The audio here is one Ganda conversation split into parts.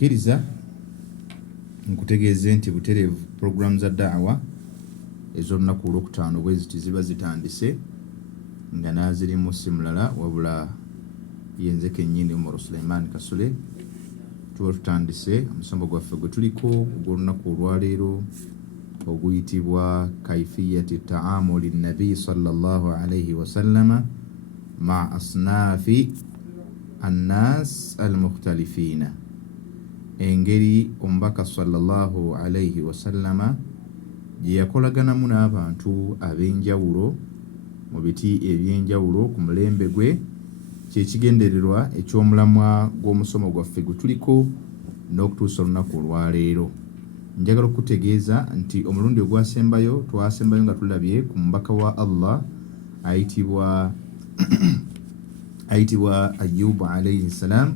Nkiriza nkutegeeze nti butereevu program za daawa ez'olunaku olwokutaano bwe ziti ziba zitandise nga naazirimu si mulala wabula yenze kennyini Umar Sulaiman Kasule. Tuba tutandise omusomo gwaffe gwe tuliko ogw'olunaku olwaleero oguyitibwa kaifiyati taamuli Nabbi sallallahu alayhi wasallama ma asnaafi annas almukhtalifina, engeri omubaka sallallahu alayhi wasallama gye yakolaganamu n'abantu ab'enjawulo mu biti eby'enjawulo ku mulembe gwe, kyekigendererwa eky'omulamwa gw'omusomo gwaffe gwe tuliko n'okutuusa olunaku olwaleero. Njagala okutegeeza nti omulundi ogwasembayo twasembayo nga tulabye ku mubaka wa Allah ayitibwa Ayyuubu alayhi salam,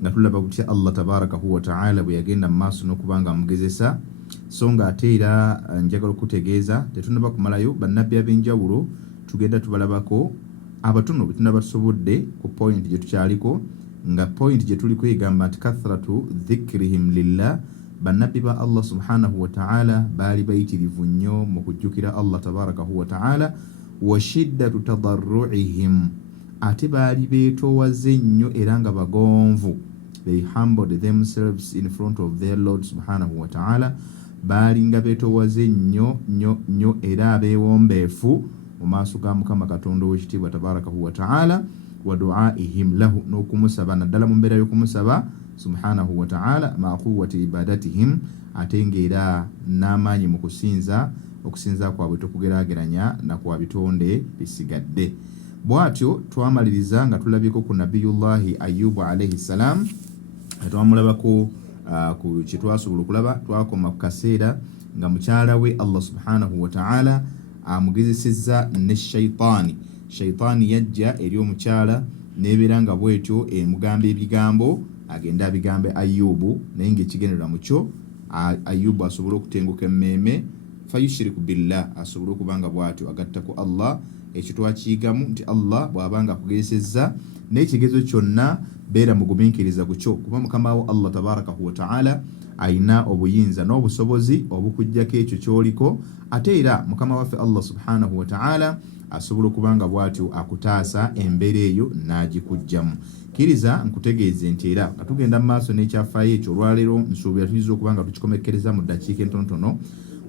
nga tulaba kutya Allah tabarakahu wa ta'ala bwe yagenda mu maaso n'okubanga amugezesa. So nga ate era njagala okutegeeza tetunaba kumalayo bannabbi ab'enjawulo, tugenda tubalabako abatono bwe tunaba tusobodde ku point gye tukyaliko, nga point gye tuliko egamba nti kathratu dhikrihim lillah, bannabbi ba Allah subhanahu wa ta'ala baali bayitirivu nnyo mu kujjukira Allah tabarakahu wa ta'ala, wa shiddatu tadarru'ihim, ate baali beetoowaze nnyo era nga bagonvu. They humbled themselves in front of their Lord subhanahu wa ta'ala, baali nga beetoowaze nnyo era abeewombeefu mu maaso ga Mukama Katonda ow'ekitiibwa tabarakahu wa ta'ala, wa du'aihim lahu, n'okumusaba naddala mu mbeera y'okumusaba subhanahu wa ta'ala, ma quwwati ibadatihim, ate ng'era n'amaanyi mu okusinza kwabwe tokugeraageranya na kwa bitonde bisigadde. Bw'atyo twamaliriza nga tulabyeko ku nabiyullahi Ayyuubu alayhi salam, twamulabako ku kye twasobola okulaba. Twakoma ku kaseera nga mukyala we Allah subhanahu wa ta'ala amugezesezza ne shaytaani yajja eri omukyala n'ebeera nga bwetyo emugamba ebigambo agenda abigambe Ayyuubu, naye ng'ekigendererwa mu kyo Ayyuubu asobole okutenguka emmeeme, fayushiriku billah, asobole okubanga bw'atyo agatta ku Allah. Ekyo twakiyigamu nti Allah bw'abanga akugezesezza n'ekigezo kyonna beera mugumiikiriza ku kyo, kuba Mukama wo Allah tabarakahu wa ta'ala ayina obuyinza n'obusobozi obukujjako ekyo ky'oliko, ate era Mukama waffe Allah subhanahu wa ta'ala asobola okubanga bw'atyo akutaasa embeera eyo n'agikujjamu. Kkiriza nkutegeeze nti era nga tugenda mu maaso n'ekyafaayo ekyo olwaleero nsuubira tuyinza okuba nga tukikomekereza mu ddakiika entonotono.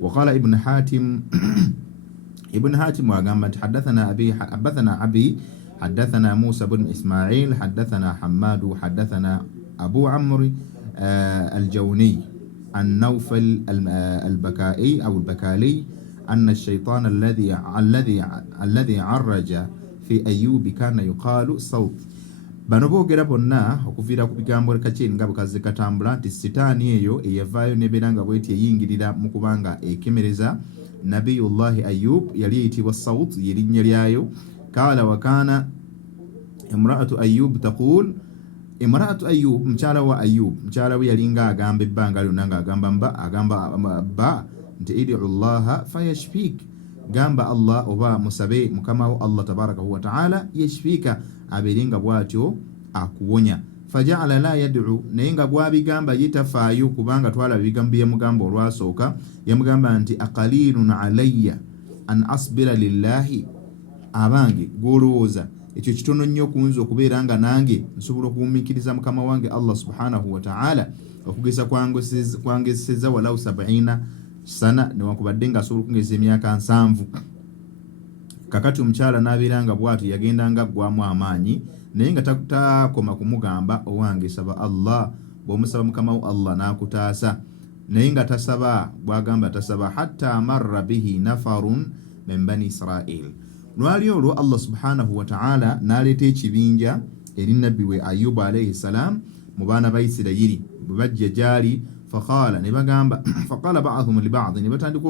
Waqala Ibn Hatim agamba nti haddathana abi حدثنا موسى بن إسماعيل حدثنا حماد حدثنا أبو عمرو الجوني عن نوفل البكائي أو البكالي أن الشيطان الذي عرج في أيوب كان يقال صوت. Bano boogera bonna okuviira ku bigambo kacin nga bukazi katambula nti sitaani eyo eyavaayo n'ebeera nga bw'eti eyingirira mu kubanga ekemereza Nabiyullahi Ayyub yali eyitibwa Sawt, yerinnya lyayo. Kala wakana imraatu Ayyub taqul, imraatu Ayyub, mchala wa Ayyub, mchala we yalinga agamba ebbanga lyonna nga agamba ba nti idi'u Allaha fayashfik, gamba Allah oba musabe Mukama wo Allah tabarakahu wa ta'ala yashfika, abeeringa bw'atyo akuwonya. Faja'ala la yad'u, naye nga bw'abigamba yitafaayo kubanga twalaba ebigambo bye yamugamba olwasooka. Yamugamba nti aqalilun alayya an asbira lillahi, abange gwolowooza ekyo kitono nnyo kunze okubeera nga nange nsobola okugumiikiriza Mukama wange Allah subhanahu wa ta'ala, okugeza kwangezesezza walau 70 sana, newankubadde nga asobola okungeza emyaka 7. Kakati omukyala n'abeera nga bw'atyo yagendanga ggwamu amaanyi, naye nga takoma kumugamba owange saba Allah. Bw'omusaba Mukama wo Allah n'akutaasa, naye nga tasaba, bw'agamba tasaba hatta marra bihi nafarun min bani Israil. Lwali olwo Allah subhanahu wa ta'ala n'aleeta ekibinja eri nabbi we Ayyubu alayhi salam mu baana ba Isirayiri. Bwe bajja gyali faqala, ne bagamba faqala ba'dhum li ba'd, ne batandika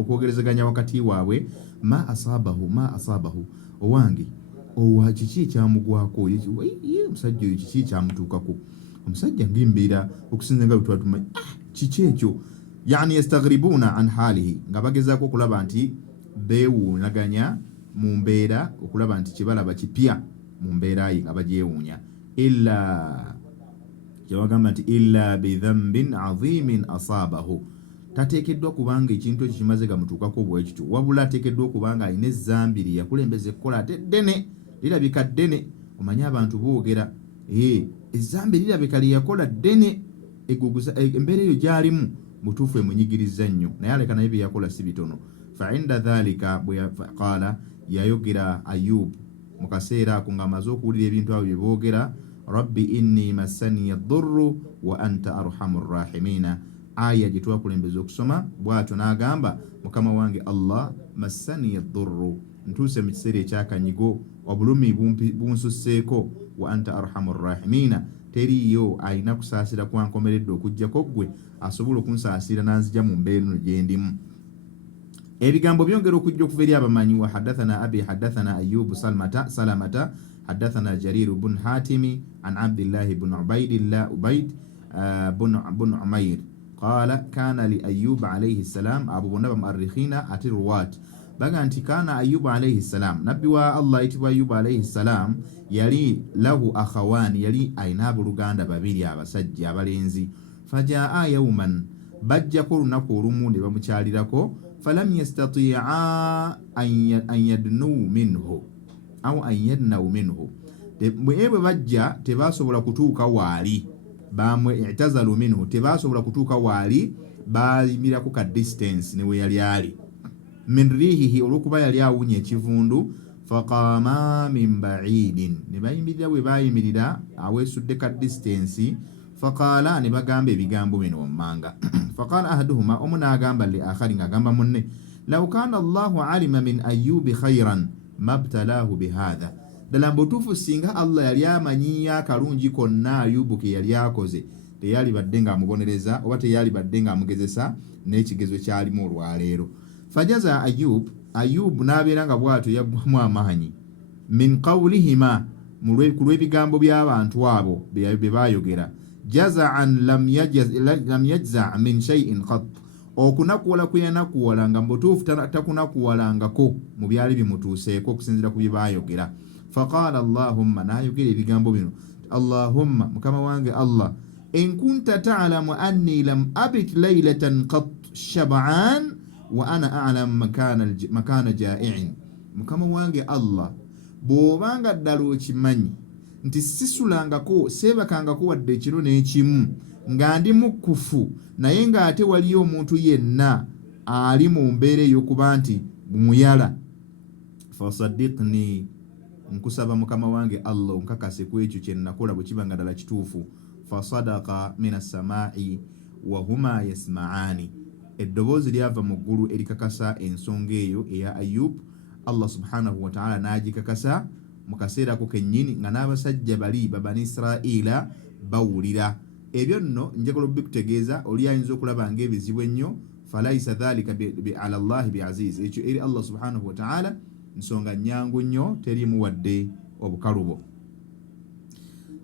okwogerezaganya wakati waabwe, ma asabahu, owange owa kiki ekyamugwako, omusajja oyo kiki ekyamutuukako, omusajja ng'embeera okusinza nga bwe twatumanyi, kiki ekyo. Yani yastaghribuna an halihi, nga bagezaako okulaba nti beewuunaganya mu mbeera, okulaba nti kibalaba kipya mu mbeera ye nga bagyewuunya. kyewagamba nti illa bidhambin adhimin asabahu, tateekeddwa kubanga ekintu ekyo kimaze gamutuukako bwekityo, wabula ateekeddwa okubanga alina ezzambi lye yakulembeza ekkola ate ddene, lirabika ddene. Omanye abantu boogera ezzambi lirabika lye yakola ddene, embeera eyo gy'alimu mutuufu emunyigiriza nnyo, naye aleka naye bye yakola si bitono. Fa inda dhalika bwe qaala, yayogera Ayyuubu mu kaseera ako ng'amaze okuwulira ebintu abo bye boogera, rabbi inni massaniya ddurru wa anta arhamur rahimina. Aya gye twakulembeza okusoma bw'atyo n'agamba, mukama wange Allah, massaniya ddurru, ntuuse mu kiseera ekyakanyigo, obulumi bunsusseeko, wa anta arhamur rahimina, teriyo alina kusaasira kwankomeredde okujjako ggwe asobola okunsaasira n'anzija mu mbeera eno gye ndimu. Ebigambo byongera okujja okuva eri abamanyi. Wa haddathana abi haddathana Ayyuubu salamata haddathana Jarir bun Hatimi an Abdillahi bun Ubayd bun Umayr qala kana li Ayyub alayhi salam, abo bonna bamuarrikhina ati ruwat baga nti kana Ayyub alayhi salam, nabbi wa Allah yitibwa Ayyub alayhi salam, yali lahu akhawani, yali ayina abooluganda babiri abasajja abalenzi. Fajaa yawman, bajjako olunaku olumu ne bamukyalirako. Falam yastati'a an yadnu minhu aw an yadnu minhu, bwe bajja tebasobola kutuuka waali, bamwe i'tazalu minhu, tebasobola kutuuka waali, bayimirako ka distance ne we yali ali. Min rihihi, olwokuba yali awunya ekivundu. Faqama min ba'idin, ne bayimirira bwe bayimirira aweesudde ka distance. Faqala, ne bagamba ebigambo bino wammanga. Faqala ahaduhuma, omu n'agamba li akhari, ng'agamba munne, law kana Allahu alima min Ayyubi khayran mabtalahu bihadha, ddala mbutuufu singa Allah yali amanyiyo akalungi konna Ayyubu ke yali akoze, teyali badde ng'amubonereza oba teyali badde ng'amugezesa n'ekigezo kyalimu olwaleero. Fajaza Ayyubu n'abeera nga bw'atyo yaggwamu amaanyi, min qawlihima, ku lw'ebigambo by'abantu abo bye baayogera. Jaza'an lam yajza' min shay'in qat, okunakuwala kwe yanakuwala nga mbutuufu takunakuwalangako mu byali bimutuuseeko okusinziira ku bye baayogera. Faqala Allahumma, n'ayogera ebigambo bino, Allahumma, mukama wange Allah, in kunta ta'lamu anni lam abit laylatan qat shab'an wa ana a'lam makana ja'i'in, mukama wange Allah, bw'obanga ddala okimanyi nti sisulangako seebakangako wadde ekiro n'ekimu nga ndi mukkufu, naye ng'ate waliyo omuntu yenna ali mu mbeera ey'okuba nti muyala. Fasaddiqni, nkusaba mukama wange Allah onkakase ku ekyo kye nakola bwe kiba nga ddala kituufu. Fasadaqa minas samaa'i wa huma yasma'ani, eddoboozi lyava mu ggulu erikakasa ensonga eyo eya Ayyub. Allah subhanahu wa ta'ala n'agikakasa mu kaseera ako kennyini nga n'abasajja bali babani Israila bawulira. Ebyo nno njagala bikutegeeza, oli ayinza okulaba ng'ebizibu ennyo. Falaisa dhalika ala Allahi biaziz, ekyo eri Allah subhanahu wa ta'ala nsonga nnyangu nnyo, terimu wadde obukalubo.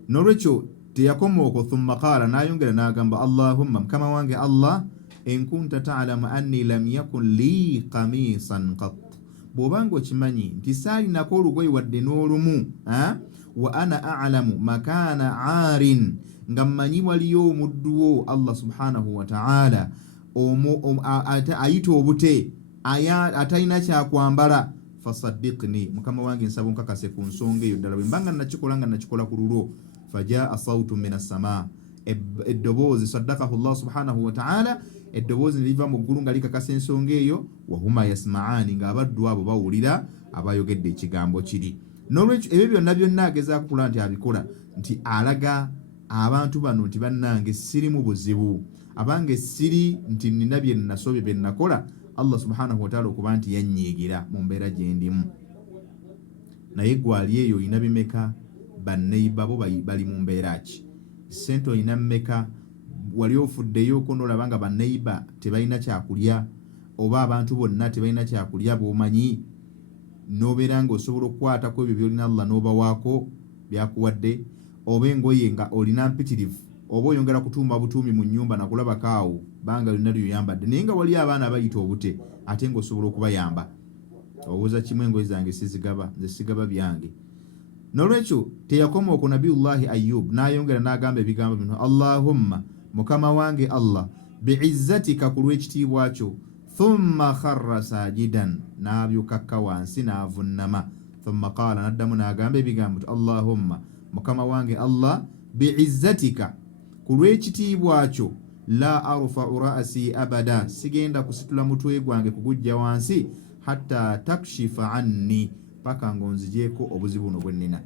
N'olwekyo teyakoma okwo. Thumma qaala, n'ayongera n'agamba, Allahumma, mukama wange Allah, in kunta ta'lamu anni lam yakun li qamisan qat, bw'obanga okimanyi nti saalinako olugoye wadde n'olumu, wa ana a'lamu makana 'arin, nga mmanyi waliyo omuddu wo Allah subhanahu wa ta'ala ayita obute, atalina kyakwambala. Fasaddiqni, mukama wange nsaba onkakase ku nsonga eyo ddala, bwe mbanga nakikola ku lulwo. Fajaa sawtun minas samaa, eddoboozi, saddaqahu Allah subhanahu wa ta'ala, eddoboozi ne liva mu ggulu nga likakasa ensonga eyo. Wahuma yasma'ani, ng'abaddu abo bawulira abayogedde ekigambo kiri. N'olwekyo ebyo byonna agezaako kulaba nti abikola, nti alaga abantu bano nti bannange siri mu buzibu, abange siri nti nina bye nasobye bye nakola, Allah subhanahu wa ta'ala okuba nti yannyiigira mu mbeera gye ndimu. Naye gwali eyo oyina bimeka? Banneiba bo bali mu mbeera ki? Sente oyina mmeka? Wali ofuddeyo n'olaba nga banneiba tebalina kyakulya, oba abantu bonna tebalina kyakulya bw'omanyi, n'obeera ng'osobola okukwatako ebyo by'olina Allah n'obawaako byakuwadde, oba engoye nga olina mpitirivu, oba oyongera kutuuma butuumi mu nnyumba nakulabako awo banga olina lyoyambadde, naye nga wali abaana bayita obute ate ng'osobola okubayamba. Obuuza kimu, engoye zange sizigaba, nze sigaba byange. nolwekyo teyakoma okwo nabiyullahi Ayyub n'ayongera n'agamba ebigambo bino, Allahumma, mukama wange Allah, biizzatika, ku lw'ekitiibwa kyo, thumma kharra sajidan, n'abyukakka wansi n'avunnama, thumma qaala, n'addamu n'agamba ebigambo bino, Allahumma, mukama wange Allah, biizzatika, ku lw'ekitiibwa kyo, la arfa'u ra'si abada, sigenda kusitula mutwe gwange kugujja wansi, hatta takshifa anni, paka ngonzijeeko obuzibu buno bwennina.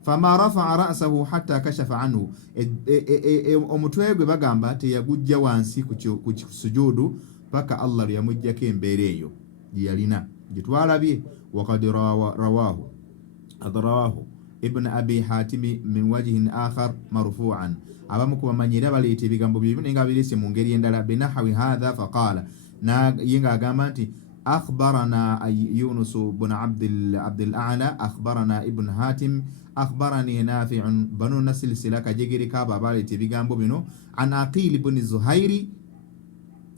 Fama rafa'a ra'sahu hatta kashafa anhu, omutwe gwe bagamba teyagujja wansi ku sujudu paka Allah yamujjako embeera eyo gye yalina gye twalabye. Waqad rawahu ibn abi hatimi min wajhin akhar marfu'an, abamu ku bamanyira baleeta ebigambo bibiri nga birese mu ngeri endala, binahawi hadha faqala, yenga agamba nti akhbarana Yunus ibn Abdul A'la akhbarana ibn Hatim akhbarani Nafi'un banu nasilsila kajegere kaba baleeta ebigambo bino, an Aqil ibn Zuhairi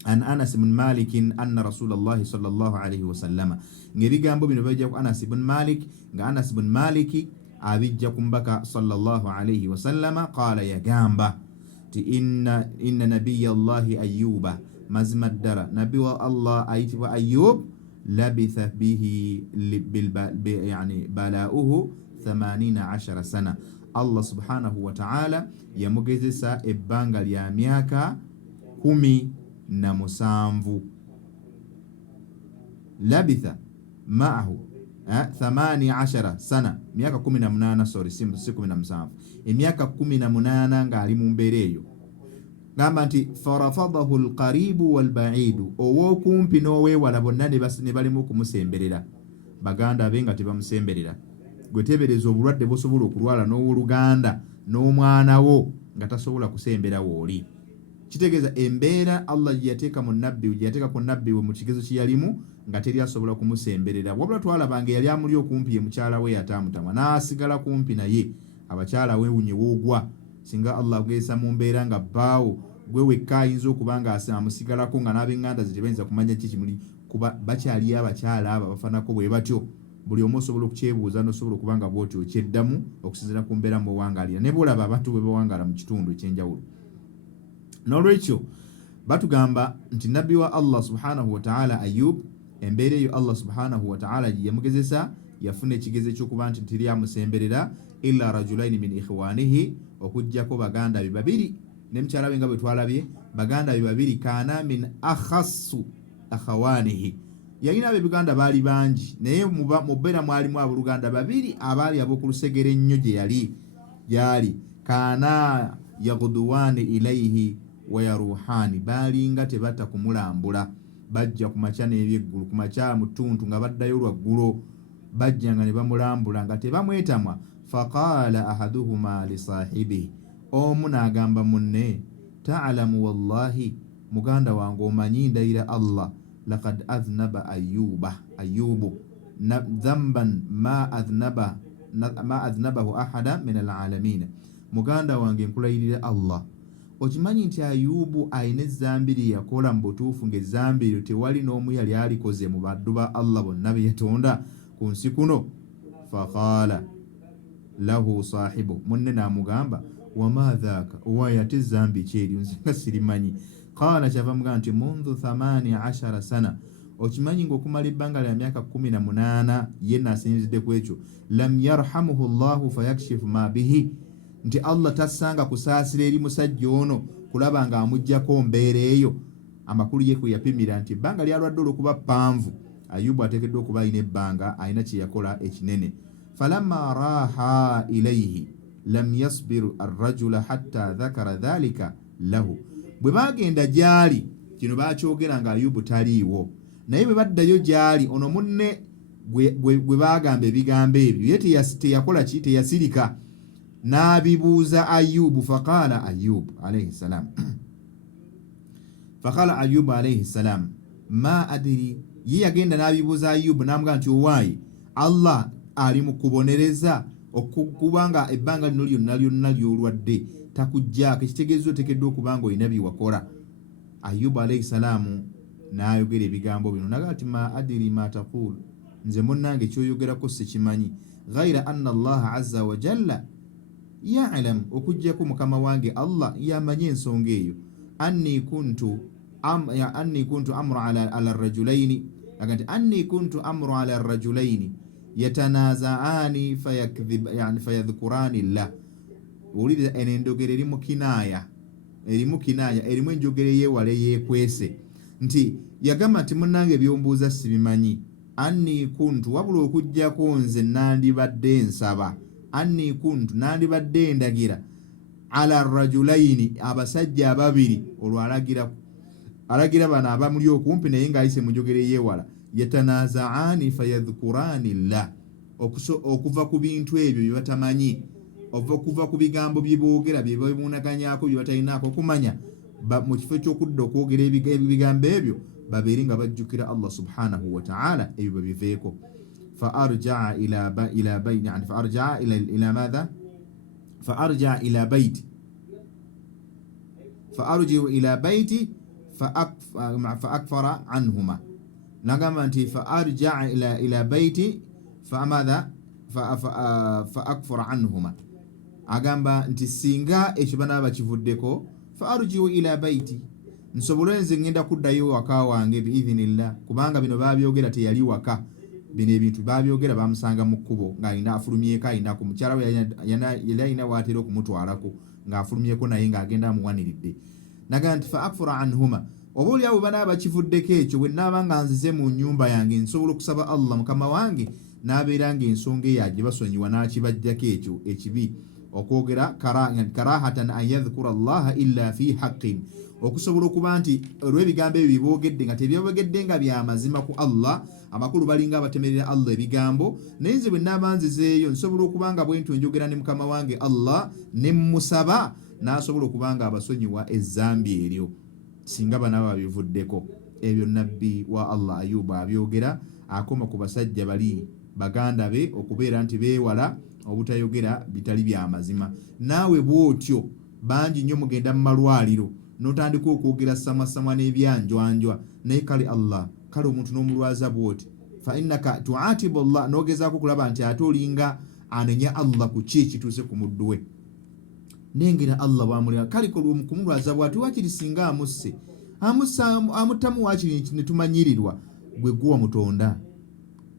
an Anas ibn Malik anna Rasulullah sallallahu alayhi wa sallam, ngebigambo bino bajja ku Anas ibn Malik, nga Anas ibn Malik abijja kumbaka sallallahu alayhi wa sallama, qala yagamba ti inna nabiyallahi Ayyuuba, mazima ddala nabbi wa Allah ayitibwa Ayyub, labitha bihi yani balauhu 18 sana, Allah subhanahu wa ta'ala yamugezesa ebbanga lya myaka 17, labitha ma'ahu 18 sana, myaka 18, sorry si 17, emyaka 18 nga ali mu mbeera eyo. Gamba nti farafadahu alqaribu walbaidu, owokumpi n'oweewala bonna ne balimu okumusemberera, baganda be nga tebamusemberera. Gwe tebereza obulwadde bosobola okulwala n'owooluganda n'omwana wo nga tasobola kusembera wooli. Kitegeeza embeera Allah gye yateeka mu nabbi, gye yateeka ku nabbi we mu kigezo kye yalimu nga teri asobola kumusemberera. Wabula twalabanga yali amuli okumpi ye mukyala we yatamutama n'asigala kumpi naye, abakyala weewunye woogwa. Singa Allah agesa mu mbeera nga bbaawo gwe wekka ayinza okubanga amusigalako nga n'ab'enganda ze tebayinza kumanya ki kimuli, kuba bakyali abakyala abo bafanako bwe batyo. Buli omu osobola okukyebuuza n'osobola okubanga bw'otyo okyeddamu okusinziira ku mbeera mu bawangaalira ne bolaba abantu bwe bawangaala mu kitundu ekyenjawulo. N'olwekyo batugamba nti nabbi wa Allah subhanahu wa ta'ala Ayyub, embeera eyo Allah subhanahu wa ta'ala gye yamugezesa, yafuna ekigezo ky'okuba nti teri amusemberera, illa rajulaini min ikhwanihi, okujjako baganda be babiri ne mukyala we nga bwe twalabye, baganda be babiri, kana min akhassu akhawanihi, yalina ab'ebuganda baali bangi naye mu bbeera mwalimu abooluganda babiri abaali ab'oku lusegere ennyo gye yali, kana yaghduwani ilayhi wa yaruhani, baalinga tebatta kumulambula, bajja ku makya n'ebyeggulu, ku makya mu ttuntu nga baddayo lwaggulo, bajjanga ne bamulambula nga tebamwetamwa. Faqala ahaduhuma li sahibihi, omu n'agamba munne, ta'lamu wallahi, muganda wange omanyi ndayira Allah, laqad adhnaba Ayyuubu dhanban ma adhnabahu ahada min alalamin, muganda wange nkulayirira Allah, okimanyi nti Ayyuubu ayina ezzambi lye yakola mu butuufu ng'ezzambi eryo tewali n'omu yali alikoze mu baddu ba Allah bonna be yatonda ku nsi kuno. Faqala lahu sahibu, munne n'amugamba, wama dhaaka, owaye ate ezzambi kyeryo nze nga sirimanyi. Qala, kyava mugamba nti mundhu 18 sana, okimanyi ng'okumala ebbanga lya myaka 18 ye nasinzidde ku ekyo, lam yarhamuhu Allahu fayakshifu ma bihi, nti Allah tassanga kusaasira eri musajja ono kulaba nga amuggyako mbeera eyo. Amakulu ye kwe yapimira nti ebbanga lyalwadde olw'okuba ppanvu, Ayyubu ateekeddwa okuba alina ebbanga, alina kye yakola ekinene. Falamma raha ilayhi lam yasbir arrajula hatta dhakara dhalika lahu, bwe bagenda gyali kino bakyogera nga Ayyubu taliiwo, naye bwe baddayo gyali ono munne gwe bagamba ebigambo ebyo ye teyakola ki, teyasirika, n'abibuuza Ayyubu. Faqala Ayyubu alayhi salam ma adiri, ye yagenda n'abibuuza Ayyubu n'amugamba nti owaayi Allah ali mu kubonereza okubanga ebbanga lino lyonna lyolwadde takujjaako, ekitegeezo oteekeddwa okubanga olina bye wakola. Ayyubu alayhi salaamu n'ayogera ebigambo bino, naga ati ma adiri ma taqul, nze munnange kyoyogerako sikimanyi. ghaira anna Allah azza wa jalla ya'lam, okujjako mukama wange Allah yamanye ensonga eyo, anni kuntu amru ala rajulaini, agati anni kuntu amru ala rajulaini yatanazaani fayadhkurani llah. Owuliriza eno endogera erimu kinaya, erimu enjogera yewale yekwese, nti yagamba nti munnange byombuuza sibimanyi. Anni kuntu, wabula okujjako nze nandibadde nsaba, anni kuntu nandibadde ndagira, ala rajulaini, abasajja ababiri. Olwo alagira bano abamuli okumpi naye ng'ayise mu njogera eyewala, yatanazaani fayadhkurani llah, okuva ku bintu ebyo bye batamanyi, okuva ku bigambo bye boogera bye bemunaganyako bye batalinaako okumanya, mu kifo ky'okudda okwogera ebigambo ebyo babeere nga bajjukira Allah subhanahu wa ta'ala, ebyo babiveeko. فأرجع إلى بيت يعني فأرجع إلى ماذا؟ فأرجع إلى بيتي فأرجع إلى بيتي فأكفر عنهما. نقام أنت فأرجع إلى بيتي فماذا؟ فأكفر عنهما. agamba nti singa ekibana bakivuddeko فأرجع إلى بيتي, nsobole nze ngenda kuddayo waka wange biidhinillah, kubanga bino babyogera teyali waka. Bino ebintu babyogera bamusanga mu kkubo ng'alina afulumyeko, alina ku mukyala we yali alina waatera okumutwalako ng'afulumyeko naye ng'agenda amuwaniridde. Naga nti fa akfura anhuma, oba oli abo bana bakivuddeko ekyo, bwe nnaaba nga nzize mu nnyumba yange nsobola okusaba Allah mukama wange n'abeera ng'ensonga eyo agye basonyiwa n'akibajjako ekyo ekibi, okwogera karahatan an yadhkura allaha illa fi haqqin, okusobola okuba nti olw'ebigambo ebyo biboogedde nga tebyobogedde nga byamazima ku Allah, amakulu balinga abatemerera Allah ebigambo, naye nze bwe nnaaba nzizeeyo nsobola okuba nga bwe ntwenjogera ne mukama wange Allah ne mmusaba, n'asobola okuba nga abasonyiwa ezzambi eryo singa banaba babivuddeko. Ebyo nabbi wa Allah Ayyuubu abyogera, akoma ku basajja bali baganda be okubeera nti beewala obutayogera bitali byamazima. Naawe bw'otyo bangi nnyo mugenda mu malwaliro n'otandika okwogera samwasamwa n'ebyanjwanjwa, naye kale Allah, kale omuntu n'omulwaza bw'oti, fa innaka tuatibu Allah, n'ogezaako kulaba nti ate olinga anenya Allah ku ki ekituuse ku muddu we. Nengera Allah bw'amulira, kale kumulwaza bw'ati wakiri singa amusse amutamu wakiri ne tumanyirirwa, gwe gwa mutonda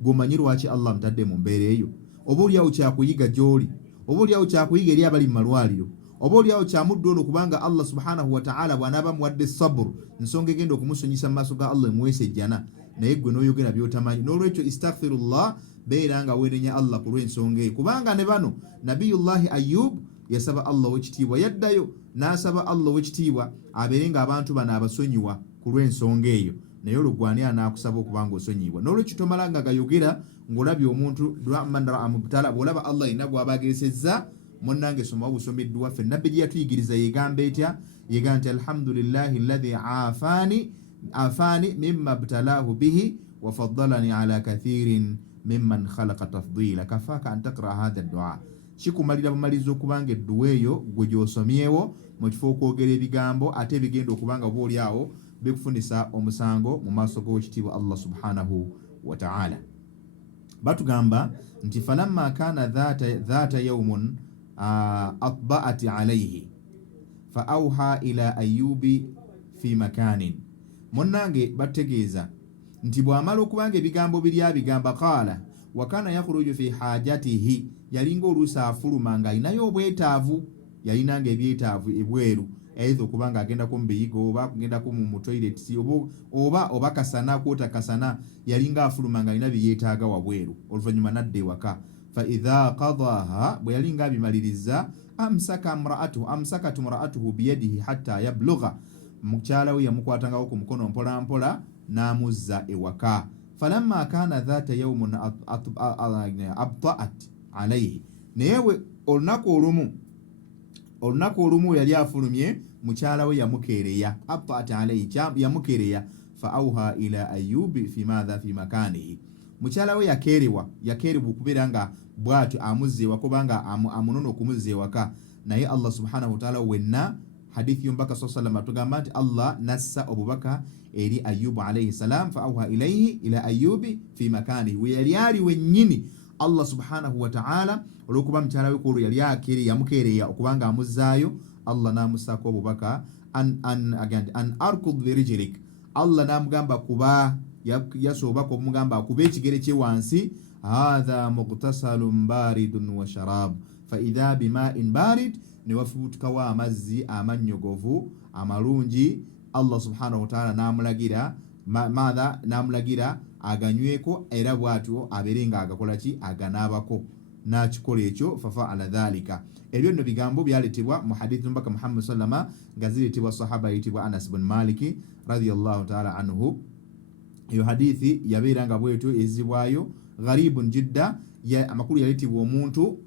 gwomanyi lwaki Allah mutadde mu mbeera eyo. Oba oliawo kyakuyiga gy'oli, oba oliawo kyakuyiga eri abali mu malwaliro, oba oliawo kyamuddu ono kubanga Allah subhanahu wa ta'ala bw'anaaba muwadde saburu, nsonga egenda okumusonyisa mu maaso ga Allah emuweesa ejjana, naye gwe n'oyogera by'otamanyi. N'olwekyo istaghfirullah, beera nga weerenya Allah ku lw'ensonga eyo, kubanga ne bano Nabiyullahi Ayyuubu yasaba Allah w'ekitiibwa, yaddayo n'asaba Allah w'ekitiibwa abeere nga abantu bano abasonyiwa ku lw'ensonga eyo, naye olugwani anaakusaba okuba nga osonyiibwa. N'olwekyo tomala nga gayogera ng'olabye omuntu amubtala, bw'olaba Allah yenna gw'abagesezza. Munnange soma obusomeddwa ffe nabbi gye yatuyigiriza yegamba etya? Yegamba nti alhamdulillahi alladhi afaani mimma btalahu bihi wa faddalani ala kathirin mimman khalaqa tafdila. Kafaaka an taqra hadha ad-du'a. Kikumalira bumaliza okubanga edduwa eyo gwe gy'osomyewo mu kifo okwogera ebigambo ate bigenda okubanga oba oli awo bikufunisa omusango mu maaso g'owekitiibwa Allah subhanahu wa ta'ala. Batugamba nti falamma kana dhata yawmun atba'at alayhi fa awha ila Ayyuubi fi makanin. Munnange bategeeza nti bw'amala okubanga ebigambo bigamba qaala wa kana yakhruju fi hajatihi, yalinga oluusi afuluma nga alinayo obwetaavu, yalinanga ebyetaavu ebweru, either okubanga agendako mu biyigo oba kugendako mu toilet oba kasana kwota kasana, yalinga afuluma nga alina byeyeetaaga wabweru, oluvannyuma nadda ewaka. Fa idha qadaha, bwe yalinga abimaliriza, amsakat imra'atuhu biyadihi hatta yablugha, mukyala we yamukwatangako ku mukono mpola mpola n'amuzza ewaka. Falamma kana dhata yawmun abta'at alayhi, naye we olunaku olumu yali afulumye, mukyala we yamukeereya, abta'at alayhi, yamukeereya. Fa awha ila Ayyuubi fi madha fi makanihi, mukyala we yakeerebwa okubeera nga bw'atyo amuzza ewaka kubanga amunono okumuzza ewaka. Naye Allah subhanahu wa ta'ala wenna hadithi y'omubaka sallallahu tugamba nti Allah nassa obubaka eri Ayyuubu alayhi salam, fa awha ilayhi ila Ayyuubi fi makanihi, we yali ali wennyini Allah subhanahu wa ta'ala olwokuba mukyala we kulu yali akiri yamukereya okubanga amuzaayo Allah namusako obubaka an arkud birijlik Allah namugamba kuba yasobako omugamba akuba ekigere kye wansi hadha mughtasalun baridun wa sharab fa idha bima'in barid newafutukawo amazzi amanyogovu amalungi Allah subhanahu wa ta'ala namulagira madha namulagira aganyweko era bwatyo aberenga agakolaki aganaabako nakikola ekyo fafaala dhalika. Ebyo nno bigambo byaletebwa mu hadithi mbaka Muhammad sallama nga ziretebwa sahaba yitibwa Anas bin Malik radiyallahu ta'ala anhu. Iyo hadithi yabeeranga bwetyo ezibwayo gharibun jidda ya amakulu yaletebwa omuntu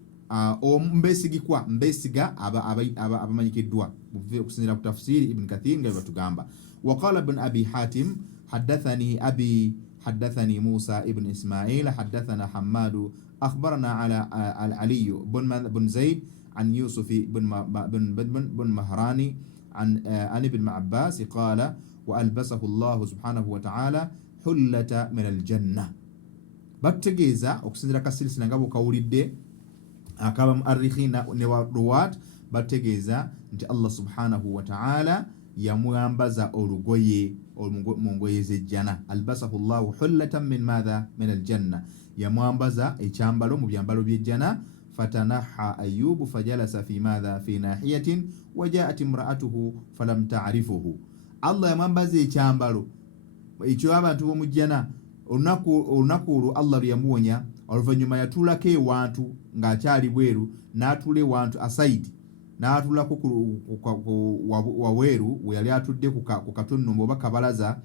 mbesiga abamanyikiddwa okusinzira ku tafsiri Ibn Kathir nga batugamba. Waqala ibn Abi Hatim حدثني أبي حدثني موسى ابن إسماعيل حدثنا حماد أخبرنا على علي بن زيد عن يوسف بن مهراني عن ابن عباس قال وألبسه الله سبحانه وتعالى حلة من الجنة. bategeeza okusinzira kasilisi nga bukawulidde akaba muarrikhina ne ruwat bategeeza nti Allah subhanahu wa ta'ala yamwambaza olugoye mu ngoye z'ejjana. albasahu llahu hullatan min madha min aljanna, yamwambaza ekyambalo mu byambalo by'ejjana. fatanaha Ayyuubu fajalasa fi madha fi nahiyatin wajaat imraatuhu falam ta'rifuhu. Allah yamwambaza ekyambalo ekyo abantu b'omujjana. olunaku olwo Allah lyamuwonya, oluvannyuma yatuulako ewantu ng'akyali bweru, n'atuula ewantu asaidi, n'atuulako waweeru we yali atudde ku katunumba oba kabalaza.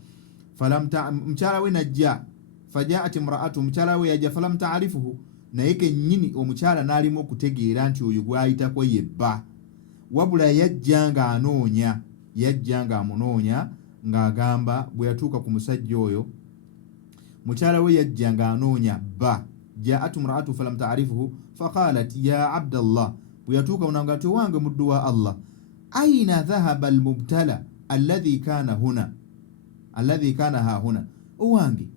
mukyala we najja, fajaat imraatu, mukyala we yajja, falam ta'rifuhu, naye kennyini omukyala n'alimu okutegeera nti oyo gw'ayitako yebba, wabula yajja ng'amunoonya ng'agamba bwe yatuuka ku musajja oyo, mukyala we yajja ng'anoonya bba. jaat imraatu falam ta'rifuhu faqalat ya abdallah, bwe yatuuka unanga ti wange muddu wa Allah, aina dhahaba almubtala alladhi kana hahuna, owange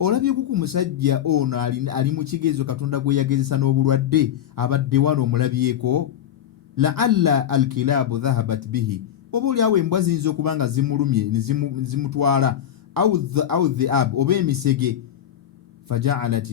olabyeku ku musajja ono ali mu kigezo Katonda gwe yagezesa n'obulwadde abadde wano omulabyeko. laalla alkilabu dhahabat bihi, oba oliawo embwa ziyinza okuba nga zimulumye zimutwala, au dhiab oba emisege. faja'alat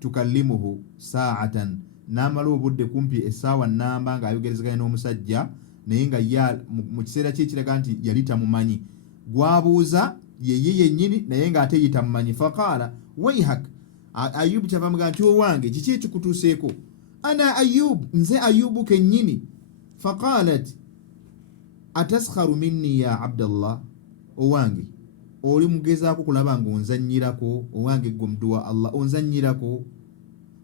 tukallimuhu sa'atan, n'amala obudde kumpi essaawa nnamba ng'ayogerezeganya n'omusajja, naye nga mu kiseera kye kiraga nti yali tamumanyi. Gwabuuza yeye yennyini naye ng'ate ye tamumanyi. faqaala wayhak, Ayyuubu kyava mugamba nti owange kiki ekikutuuseeko? ana Ayyuubu, nze Ayyuubu kennyini. faqaalat ataskharu minni ya abdallah, owange oli mugezaako kulaba ng'onzannyirako, owange gwe muddu wa Allah onzannyirako.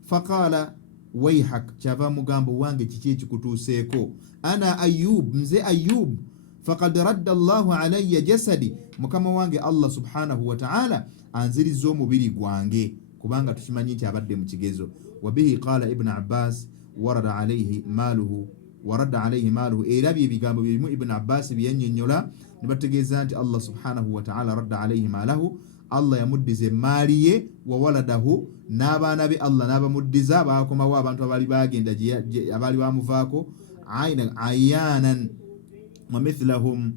faqaala wayhak, kyava mugamba owange kiki ekikutuuseeko? ana Ayyuubu, nze Ayyuubu. faqad radda Allahu alayya jasadi, mukama wange Allah subhanahu wa ta'ala anzirizza omubiri gwange, kubanga tukimanyi nti abadde mu kigezo. wabihi qaala ibn Abbas warada alayhi maaluhu, era bye bigambo birimu Ibn Abbas byennyonnyola ne bategeeza nti Allah subhanahu wa ta'ala radda alayhi maalahu, Allah yamuddiza emaali ye, wa waladahu, n'abaana be Allah n'abamuddiza, baakomawo abantu abaali bagenda abaali bamuvaako, ayanan wa mithlahum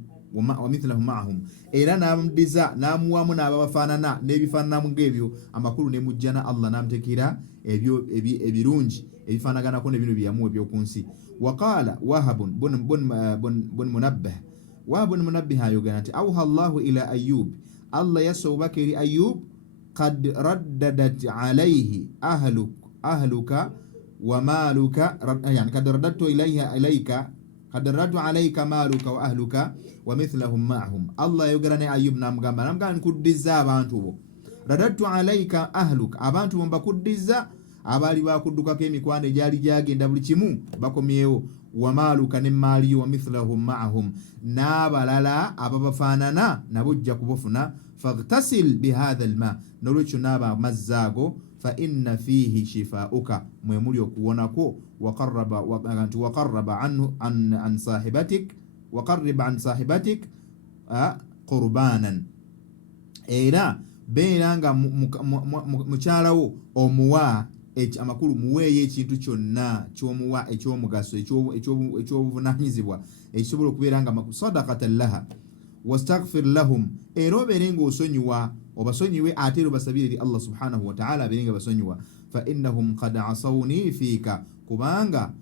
ma'ahum, era n'amuddiza n'amuwamu n'ababafaanana n'ebifaananamu ng'ebyo amakulu ne mujjana. Allah n'amuteekera ebyo ebirungi ebifaanaganako ne bino byamuwa ebyoku nsi. waqaala Wahab bun Munabbih ayogera nti awha Allahu ila Ayyuub, Allah yasobaka eri Ayyuub, qad raddadat alayhi ahluka wa maaluka, yani qad raddatu ilayka maaluka wa ahluka wa mithlahum ma'ahum. Allah ayogera ne Ayyuub namugamba nkuddiza abantu bo, raddatu alayka ahluka, abantu bo mbakuddiza, abaali bakuddukako emikwano egyali gyagenda buli kimu bakomyewo, wa maaluka ne maaliyo, wa mithlahum ma'ahum, n'abalala ababafaanana nabo jja kubafuna. faghtasil bihadha alma, n'olwekyo naaba amazzi ago, fa inna fihi shifaa'uka, mwe muli okuwonako. waqarraba an sahibatik qurbanan, era beera nga mukyalawo omuwa amakulu muweeyo ekintu kyonna ky'omuwa ekyomugaso ekyobuvunanyizibwa ekisobola okubeera nga sadaqatan laha wastaghfir lahum, era obeere ng'osonyiwa obasonyiwe ate era obasabire eri Allah subhanahu wa ta'ala abeere nga basonyiwa. Fa innahum qad asawni fiika, kubanga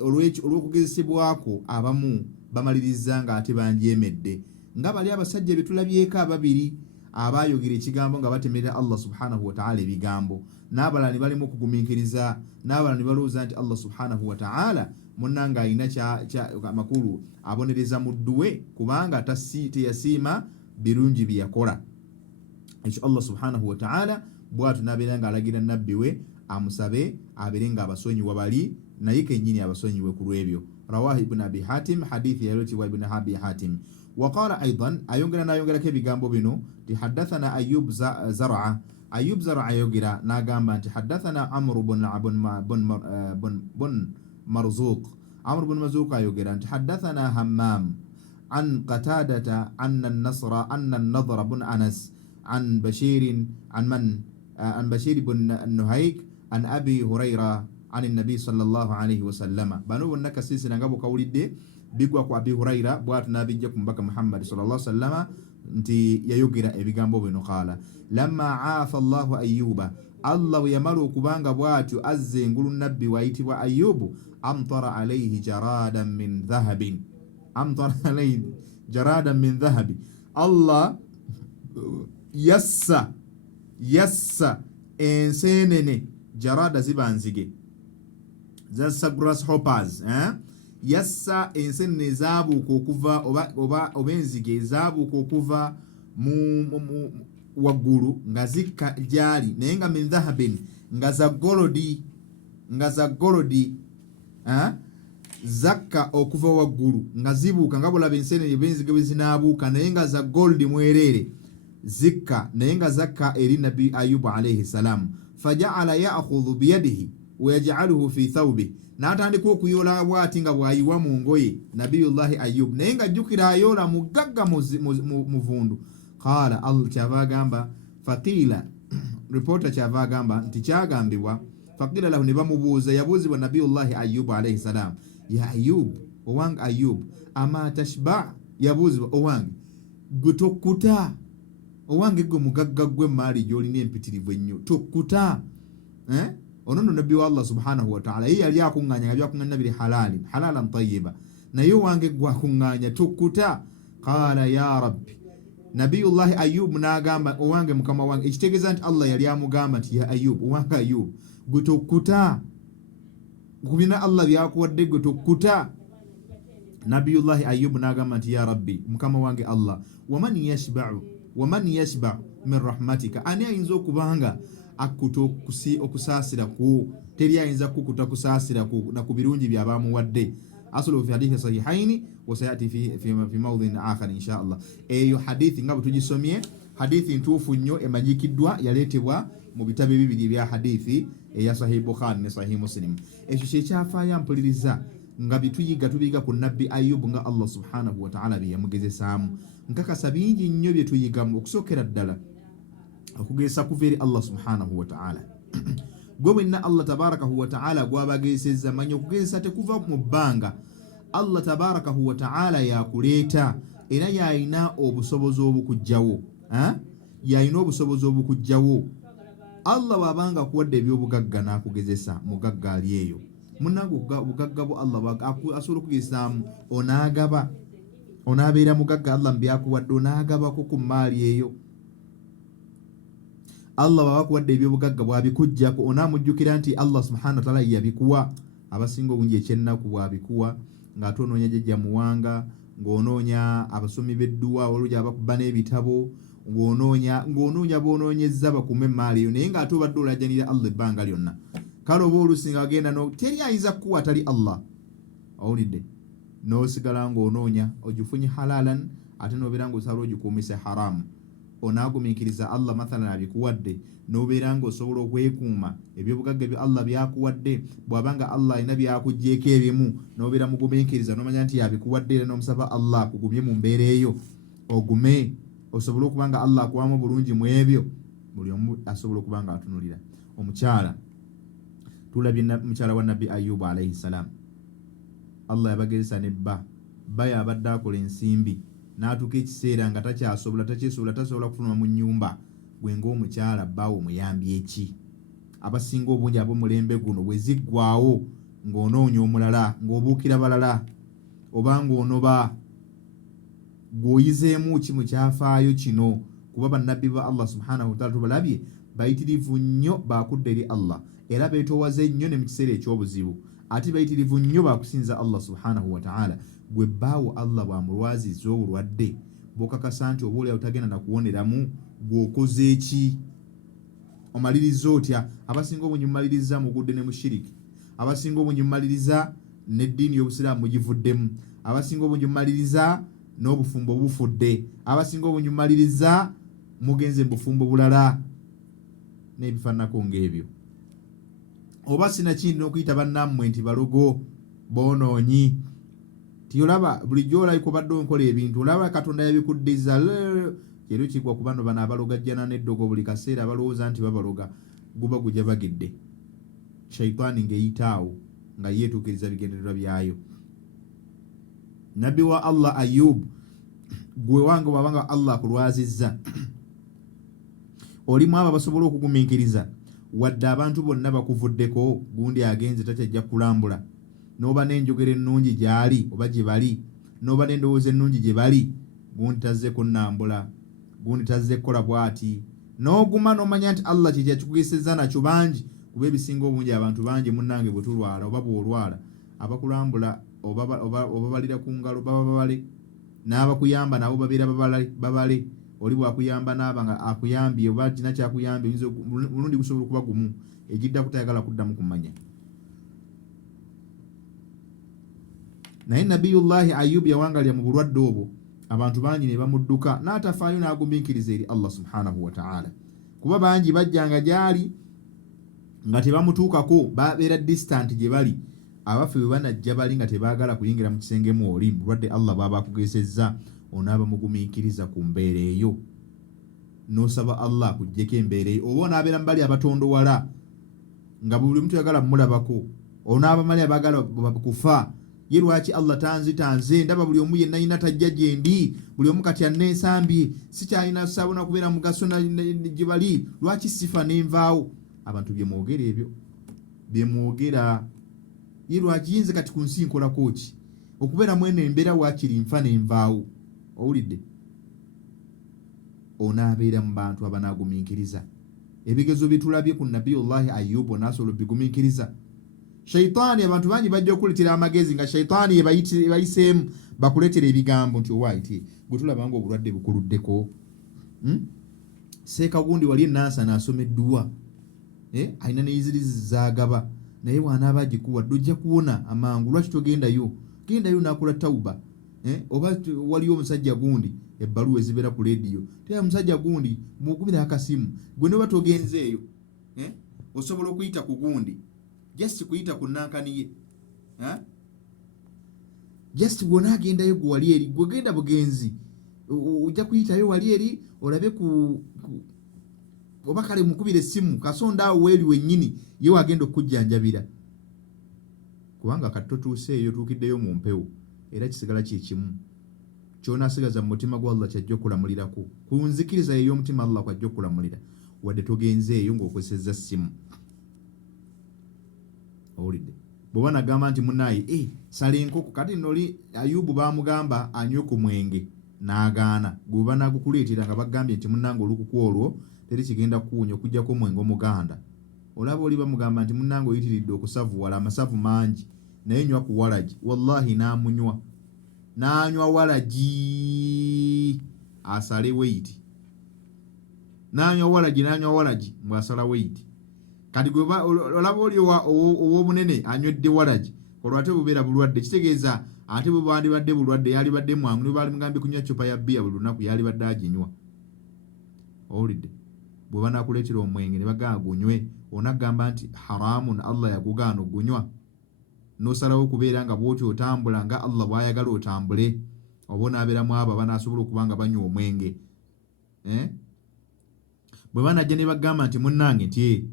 olw'okugezesebwako abamu bamaliriza nga ate banjeemedde, nga bali abasajja betulabyeko ababiri abayogera ekigambo nga batemerera Allah subhanahu wa ta'ala ebigambo, n'abalala ne balimu okugumiikiriza, n'abalala ne balowooza nti Allah subhanahu wa ta'ala munnanga alina amakulu abonereza mudduwe kubanga teyasiima birungi bye yakola. Ekyo Allah subhanahu wa ta'ala bw'atyo n'abeera nga alagira nabbi we amusabe abeere nga abasonyiwa bali naye kennyini abasonyiwe ku lw'ebyo. Rawahu ibn Abi Hatim, hadithi yalotibwa ibn Abi Hatim. Waqala aidan, ayongerako ebigambo bino ti haddathana Ayyuub Zar'a. Ayyuub Zar'a ayogera n'agamba nti haddathana Amr bun Marzuq. Amr bun Marzuq ayogera nti haddathana Hammam an Qatadata anna an-Nadr bun Anas an Bashir bun Nuhayk an Abi Hurayra an an-Nabi sallallahu alayhi wa sallam. Bano bonna kasisira ngabo kawulidde bigwa ku Abi Hurayra bwatu nabijja ku mbaka Muhammad sallallahu alayhi wa sallam nti yayogera ebigambo bino. Qala lamma aafa Allahu Ayyuuba, Allah yamalu okubanga bwatyo azze engulu nabbi wayitibwa Ayyuubu, amtara alayhi jaradan min dhahabi, Allah yassa ensenene, jarada ziba nzige zassa grasshoppers, yassa ensenene ezaabuuka okuva oba enzige ezaabuuka okuva mu waggulu nga zikka gyali, naye nga min dhahabin, nga za golodi zakka okuva waggulu nga zibuuka nga bulaba ensenene b'enzige bwe zinaabuuka, naye nga za goldi mwereere zikka, naye nga zakka eri Nabi Ayyubu alayhi salam. Faja'ala ya'khudhu biyadihi wa yaj'aluhu fi thawbi, n'atandika okuyoola bw'ati nga bw'ayiwa mu ngoye Nabiyullahi Ayyub, naye nga jjukira ayoola mugagga muvundu. Qala Allah kyava agamba faqila, reporter kyava agamba nti kyagambibwa faqila lahu, ne bamubuuza, yabuuzibwa Nabiyullahi Ayyub alayhi salam, ya Ayyub, owange Ayyub, ama tashba, yabuuzibwa owange gwe tokkuta, owange gwe mugagga gwe maali gy'olina empitirivu ennyo tokkuta. Ono nno nabbi wa Allah subhanahu wa ta'ala, ye yali akuŋŋaanya nga byakuŋŋaanya biri halalan tayyiba, naye owange gwe akuŋŋaanya tokkuta. Qala ya rabbi, Nabiyullahi Ayyub n'agamba owange mukama wange, ekitegeeza nti Allah yali amugamba nti ya Ayyub, owange Ayyub gwe tokkuta, kubina Allah byakuwadde gwe tokkuta. Nabiyullahi Ayyub n'agamba nti ya rabbi, mukama wange Allah, waman yashba'u min rahmatika, ani ayinza okubanga akkuta okusaasira ku, teri ayinza kukuta kusaasira ku na ku birungi byabamuwadde. Asulu fi hadithi sahihaini wa sayati fi mawdhin akhar insha Allah. Eyo hadithi nga tugisomye, hadithi ntuufu nnyo emanyikiddwa, yaleetebwa mu bitabu bibiri bya hadithi eya Sahih Bukhari ne Sahih Muslim. Ekyo kye kyafaayo mpuliriza nga tubiga ku nabbi Ayyubu nga Allah subhanahu wa ta'ala bye yamugezesaamu. Nkakasa bingi nnyo bye tuyigamu okusookera ddala okugezesa kuva eri Allah subhanahu wa ta'ala. Gwe wenna Allah tabarakahu wa ta'ala gw'abagezesezza, manya okugezesa tekuva mu bbanga. Allah tabarakahu wa ta'ala yakuleeta era yalina obusobozi obukujjawo, yalina obusobozi obukujjawo. Allah bw'abanga akuwadde ebyobugagga n'akugezesa, mugagga ali eyo. Munnange obugagga bwo Allah asobola okugezesaamu, onaabeera mugagga Allah mbyakuwadde, onaagabako ku maali eyo. Allah bwabakuwadde ebyobugagga bwabikujjako, onaamujjukira nti Allah subhanahu wa ta'ala yabikuwa. Abasinga obungi ekyennaku bwabikuwa ng'ate onoonya jjajja muwanga, ng'onoonya abasomi b'edduwa olulya abakuba n'ebitabo, ng'onoonya b'onoonyezza bakume emaali eyo, naye ng'ate obadde olajjanira Allah ebbanga lyonna. Kale oba oluusi nga bagenda teri ayinza kukuwa atali Allah, owulidde, n'osigala ng'onoonya ogifunye halalan, ate n'obeera ng'osala ogikuumise haramu. Onaagumiikiriza Allah mathalan abikuwadde, n'obeera ng'osobola okwekuuma ebyobugagga bya Allah byakuwadde. Bw'abanga Allah alina byakuggyeko ebimu, n'obeera mugumiikiriza, n'omanya nti yabikuwadde, era n'omusaba Allah akugumye mu mbeera eyo, ogume osobole okubanga Allah akuwamu bulungi mu ebyo. Buli omu asobola okubanga atunulira. Omukyala tulabye mukyala wa Nabbi Ayyuubu alayhi salam. Allah yabagezesa ne bba yabadde akola ensimbi n'atuuka ekiseera nga tasobola kufuluma mu nnyumba. Gwe ng'omukyala bbaawo muyambi eki? Abasinga obungi ab'omulembe guno bwe ziggwaawo ng'onoonya omulala, ng'obuukira balala, oba ng'onoba, gw'oyizeemu ki mu kyafaayo kino? Kuba bannabbi ba Allah subhanahu wa ta'ala tubalabye bayitirivu nnyo, baakudda eri Allah era beetoowaze nnyo ne mu kiseera eky'obuzibu, ate bayitirivu nnyo baakusinza Allah subhanahu wa ta'ala. Gwe bbaawo Allah bw'amulwazizza obulwadde bw'okakasa nti oba oliawo tagenda na kuwoneramu, gw'okoze eki? Omaliriza otya? Abasinga obungi mumaliriza mugudde ne mushiriki, abasinga obungi mumaliriza n'eddiini y'obusiraamu mugivuddemu, abasinga obungi mumaliriza n'obufumbo bufudde, abasinga obungi mumaliriza mugenze mu bufumbo bulala n'ebifaananako ng'ebyo. Oba sinakindi n'okuyita bannammwe nti balogo, boonoonyi. Tiyolaba bulijjo olabika obadde onkola ebintu, olaba Katonda yabikuddiza kyeru kigwa ku bano abalogajjana n'eddogo buli kaseera balowooza nti babaloga, guba gujja bagidde. Shaitaani ng'eyitaawo nga yeetuukiriza bigendererwa byayo. Nabbi wa Allah Ayyuubu, gwe wange bw'abanga Allah akulwazizza olimu abo basobola okugumiikiriza, wadde abantu bonna bakuvuddeko, gundi agenze takyajja kulambula, n'oba n'enjogera ennungi gy'ali oba gye bali, n'oba n'endowooza ennungi gye bali, gundi tazze kunnambula, gundi tazze kukola bw'ati, n'oguma n'omanya nti Allah kye yakikugesezza nakyo bangi. Kuba ebisinga obungi abantu bangi munnange bwe tulwala oba bw'olwala, abakulambula oba balira ku ngalo baba babale, n'abakuyamba nabo babeera babale. Oli bw'akuyamba n'aba nga akuyambye oba kina kyakuyambye, mulundi gusobola okuba gumu, egidda kutayagala kuddamu kumanya. Naye Nabiyullahi Ayyuubu yawangalira mu bulwadde obwo, abantu bangi ne bamudduka n'atafaayo n'agumiikiriza eri Allah subhanahu wa ta'ala. Kuba bangi bajjanga gy'ali nga tebamutuukako, babeera distant gye bali. Abaffe bwe banajja bali nga tebaagala kuyingira mu kisenge mw'oli, mulwadde Allah baba akugezezza, onaaba mugumiikiriza ku mbeera eyo, n'osaba Allah akuggyeko embeera eyo. Oba onaabeera mu bali abatondowala nga buli muntu yagala mmulabako, onaaba mali abaagala kufa. Ye lwaki Allah tanze ndaba buli omu yenna yina tajja gye ndi, buli omu kati anneesambye, sikyalina saabona kubeera mugaso gye bali, lwaki sifa nenvaawo? Abantu bye mwogera ebyo, bye mwogera. Ye lwaki yinze kati ku nsi nkolako ki? Okubeera mwene embeera waakiri nfa nenvaawo. Owulidde? Onaabeera mu bantu abanaagumiikiriza. Ebigezo bitulabye ku Nabiyullahi Ayyuubu n'asobola bigumiikiriza. Shaitaani, abantu bangi bajja okuletera amagezi nga shaitaani yebayiseemu bakuletera ebigambo nti owaiti gwe tulaba nga obulwadde bukuluddeko. Seeka gundi wali enansa n'asomeddwa, alina n'ezirizi zaagaba, naye bw'anaaba agikuwadde ojja kuwona amangu. Lwaki togendayo? Gendayo n'akola tawuba. Oba waliyo omusajja gundi ebbaluwa ezibeera ku leediyo, tera musajja gundi mukubira akasimu, gwe noba togenzeeyo, osobola okuyita ku gundi, just kuyita ku nankaniye, just bw'onaagendayo gwe wali eri, gwe genda bugenzi, ojja kuyitayo wali eri olabe oba kale mukubira essimu kasonda awo weeri wennyini ye wagenda okujjanjabira. Kubanga kati totuuseeyo, tuukiddeyo mu mpewo, era kisigala kyekimu ky'onaasigaza mu mutima gwa Allah kyajja okulamulirako. Ku nzikiriza ey'omutima Allah kwajja okulamulira, wadde togenzeeyo ng'okozesezza ssimu. Owulidde? Bw'oba nagamba nti munaayi sala enkoko, kati noli Ayyuubu baamugamba anywe ku mwenge n'agaana, gwe banaagukuleetera nga bagambye nti munnange olukuku olwo teri kigenda kuwunya okuggyako omwenge omuganda. Olaba oli bamugamba nti munnange oyitiridde okusavuwala amasavu mangi, naye nywa ku walagi. Wallahi n'amunywa, n'anywa walagi asale weight, n'anywa walagi mbw'asala weight. Kati gwe olaba oli ow'obunene anywedde walagi, olwo ate bubeera bulwadde. Kitegeeza ate bwe bwandibadde bulwadde yalibadde mwangu, ne baali mugambye kunywa cupa ya bbiya buli lunaku yalibadde aginywa. Owulidde? Bwe banaakuleetera omwenge ne bagamba gunywe, onagamba nti haramun, Allah yagugaana ogunywa, n'osalawo okubeera nga bw'otyo otambula nga Allah bw'ayagala otambule, oba onaabeeramu abo abanaasobola okuba nga banywa omwenge. Bwe banajja ne bagamba nti munnange nti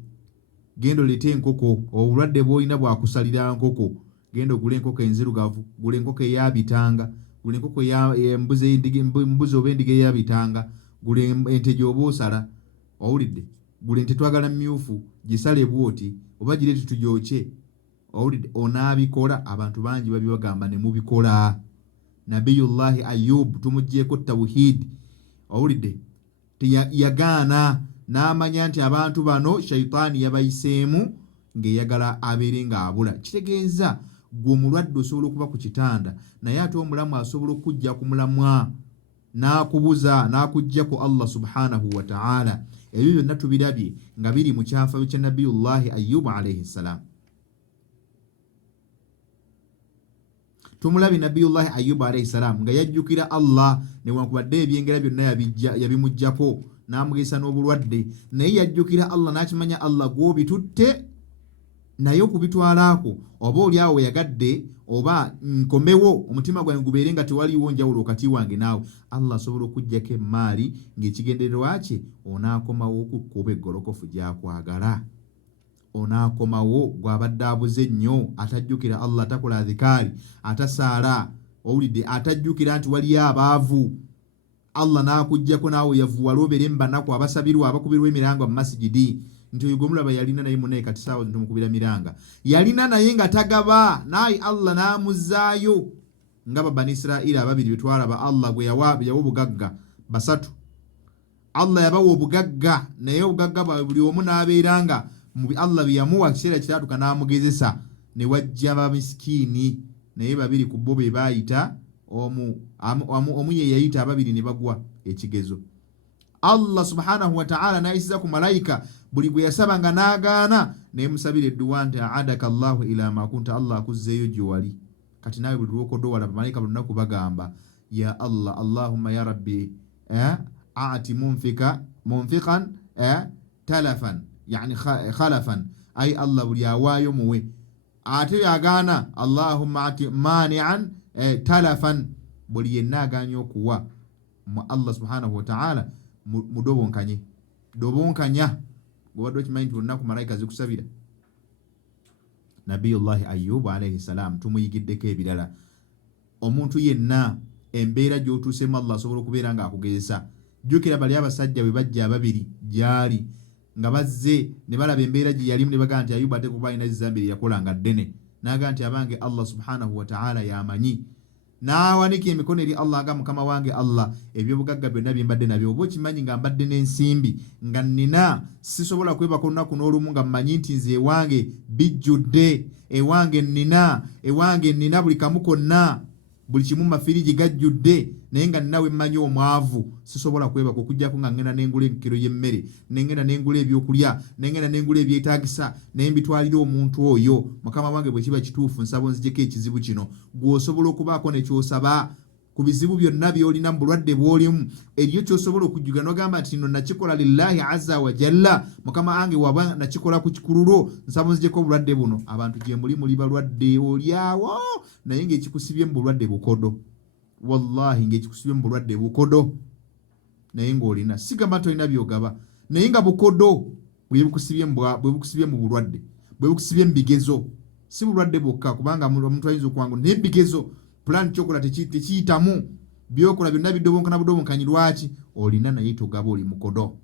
genda olete enkoko, obulwadde bw'olina bwakusalira nkoko, genda ogule enkoko enzirugavu, gule enkoko eyabitanga, gule enkoko embuzi oba endiga eyabitanga, gule ente gy'oba osala, owulidde, gule ente twagala myufu, gisale bwoti, oba gireete tugyoke, owulidde, onaabikola. Abantu bangi babibagamba ne mubikola. Nabiyullahi Ayyuubu tumuggyeko tawhid, owulidde, yagaana n'amanya nti abantu bano shayitaani yabayiseemu ng'eyagala abeere ng'abula. Kitegeeza gwe omulwadde osobola okuba ku kitanda, naye ate omulamu asobola okujja ku mulamwa n'akubuza n'akujja ku Allah subhanahu wa ta'ala. Ebyo byonna tubirabye nga biri mu kyafayo kya Nabiyullahi Ayyuubu alayhi salam. Tumulabye Nabiyullahi Ayyuubu alayhi salam nga yajjukira Allah newankubadde ebyengera byonna yabimujjako n'amugesa n'obulwadde, naye yajjukira Allah n'akimanya Allah gw'obitutte naye okubitwalaako oba oliawo yagadde oba nkomewo omutima gwange gubeere nga tewaliwo njawulo wakati wange naawe. Allah asobola okuggyako emaali ng'ekigendererwa kye onaakomawo okukkuba eggolokofu gyakwagala, onaakomawo gw'abadde abuze nnyo, atajjukira Allah, atakola adhikaari, atasaala, owulidde, atajjukira nti waliyo abaavu. Allah n'akuggyako naawe yavuwala obeere mu banaku abasabirwa abakubirwa emiranga mu masijidi. Nti oyo gwemulaba yalina naye munaye kati saawa tumukubira miranga, yalina naye nga tagaba, naye Allah n'amuzzaayo nga Bani Israila ababiri bye twalaba. Allah gwe yawa obugagga basatu, Allah yabawa obugagga, naye obugagga bwawe buli omu n'abeeranga Allah bye yamuwa kiseera kitaatuka n'amugezesa, ne wajja bamiskiini naye babiri ku bo be baayita, omu ye yayita, ababiri ne bagwa ekigezo. Allah subhanahu wa ta'ala n'ayisiza ku malayika buli gwe yasabanga n'agaana, naye musabira edduwa nti aadaka Allahu ila ma kunta, Allah akuzzeeyo gye wali. Kati naawe buli lw'okodowala bamalayika buli lunaku bagamba ya Allah, Allahumma ya rabbi aati munfiqan talafan, yani khalafan, ay Allah buli awaayo muwe. Ate yagaana Allahumma aati mani'an talafan, buli yenna agaanye okuwa Allah subhanahu wa ta'ala mudobonkanye, dobonkanya gobadde okimanyi nti olunaku malayika zikusabira. Nabiyullahi Ayyuubu alayhi salam tumuyigiddeko ebirala. Omuntu yenna embeera gy'otuusemu Allah asobola okubeera ng'akugezesa. Jjukira bali abasajja bwe bajja ababiri gyali nga bazze ne balaba embeera gye yalimu ne bagamba nti Ayyuubu ate kuba alina zizambiri yakolanga ddene, n'agamba nti abange Allah subhanahu wa ta'ala yamanyi, n'awanika emikono eri Allah aga mukama wange Allah, ebyobugagga byonna bye mbadde nabyo oba okimanyi nga mbadde n'ensimbi nga nnina, sisobola kwebaka olunaku n'olumu nga mmanyi nti nze ewange bijjudde, ewange nnina buli kamu konna, buli kimu mafiriji gajjudde, naye nga ninawe mmanyi omwavu, sisobola kwebaka okujjako nga ngenda n'engula ekiro y'emmere, nengenda n'engula ebyokulya, nengenda n'engula ebyetaagisa, naye mbitwalira omuntu oyo. Mukama wange bwe kiba kituufu nsaba onzijeko ekizibu kino. Gw'osobola okubaako ne ky'osaba ku bizibu byonna by'olina mu bulwadde bw'olimu, eriyo ky'osobola okujjuga n'ogamba nti nno nakikola lillahi azza wa jalla, mukama wange waba nakikola ku kikululo, nsaba onzijeko obulwadde buno. Abantu gye muli balwadde, olyawo naye ng'ekikusibye mu bulwadde bukodo, wallahi ng'ekikusibye mu bulwadde bukodo, naye ng'olina, sigamba nti olina by'ogaba, naye nga bukodo bwe bukusibye mu bulwadde, bwe bukusibye mu bigezo, si bulwadde bwokka, kubanga omuntu ayinza okuwangu naye bigezo, plan kyokola tekiyitamu, byokola byonna bidobonkana budobonkanyi. Lwaki? Olina naye togaba, oli mukodo.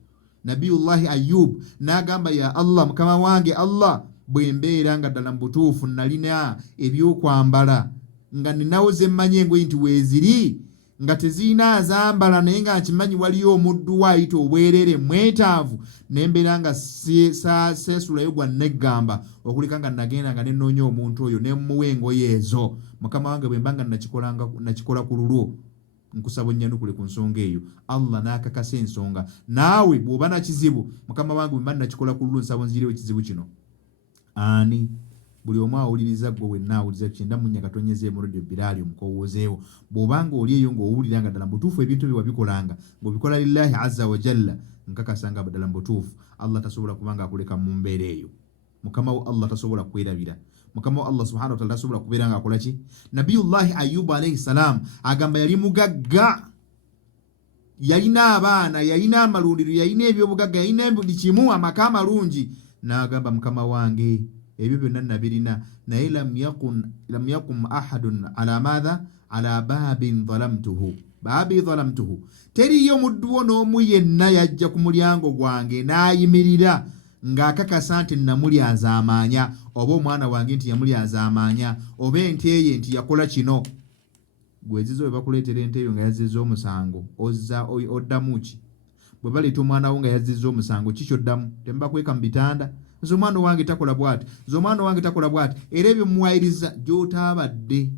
Nabiyullahi Ayyuubu n'agamba ya Allah, mukama wange Allah, bwe mbeera nga ddala mu butuufu nalina ebyokwambala nga ninawo ze mmanyi engoye nti weeziri nga tezirina azambala, naye nga nkimanyi waliyo omuddu waayita obwerere mwetaavu, nembeera nga seesulayo gwa neggamba okuleka nga nagenda nga nenoonya omuntu oyo nemuwa engoye ezo. Mukama wange bwe mbanga nakikola ku lulwo, nkusaba onnyanukule ku nsonga eyo. Allah n'akakasa ensonga. Naawe bw'oba na kizibu, mukama wange bwe mba nakikola ku lulwo, nsaba onzirewo ekizibu kino. Ani buli omu awuliriza gwe wenna awuliriza kyenda munnya katonyezeemu radio Biraali omukowoozeewo, bw'obanga oli eyo ng'owulira nga ddala mu butuufu ebintu bye wabikolanga ng'obikola lillahi azza wa jalla, nkakasa nga ddala mu butuufu Allah tasobola kubanga akuleka mu mbeera eyo. Mukama wo Allah tasobola kwerabira, mukama wo Allah subhanahu wa ta'ala tasobola kubeera nga akola ki? Nabiyullahi Ayyuubu alayhi salam agamba yali mugagga, yalina abaana, yalina amalundiro, yalina ebyobugagga, yalina buli kimu, amaka amalungi, n'agamba mukama wange ebyo byonna nabirina naye lam yakun ahadun ala madha ala babin dhalamtuhu teriyo mudduwo n'omu yenna yajja ku mulyango gwange n'ayimirira ng'akakasa nti namulyaza amaanya oba omwana wange nti yamulyaza amaanya oba ente ye nti yakola kino. Gwezizo bwe bakuleetera ente eyo nga yazizza omusango oddamu ki? Bwe baleeta omwana wo nga yazizza omusango ki kyoddamu? Temubakweka mu bitanda nze omwana wange takola bw'ati, nze omwana wange takola bw'ati, era ebyo muwayiriza gy'otaabadde.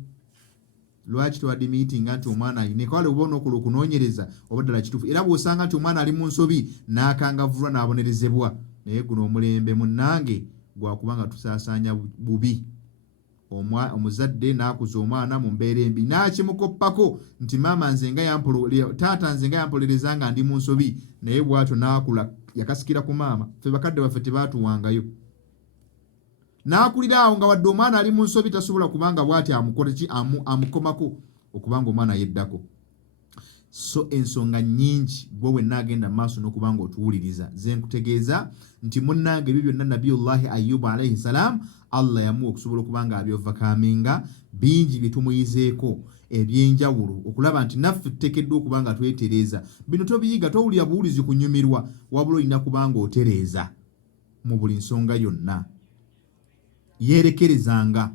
Lwaki twadimiitinga nti omwana ayine kale oba onokola okunoonyereza oba ddala kituufu, era bw'osanga nti omwana ali mu nsobi n'akangavvulwa n'abonerezebwa. Naye guno omulembe munnange gwakubanga tusaasaanya bubi. Omuzadde n'akuza omwana mu mbeera embi n'akimukoppako nti maama nze nga taata nze nga yampolereza nga ndi mu nsobi, naye bw'atyo n'akula yakasikira ku maama. Ffe bakadde baffe tebaatuwangayo. N'akulira awo nga wadde omwana ali mu nsobi tasobola kubanga bw'ati amukola ki amukomako okubanga omwana yeddako. So ensonga nnyingi gwe wenna agenda mu maaso n'okubanga otuwuliriza. Ze nkutegeeza nti munnange ebyo byonna Nabiyullahi Ayyuubu alayhi salaam Allah yamuwa okusobola okubanga abyovakaminga bingi bitumuyizeeko ebyenjawulo okulaba nti naffe tuteekeddwa okubanga twetereeza. Bino tobiyiga, towulira buwulizi kunyumirwa, wabula olina kubanga otereeza mu buli nsonga yonna. Yeerekerezanga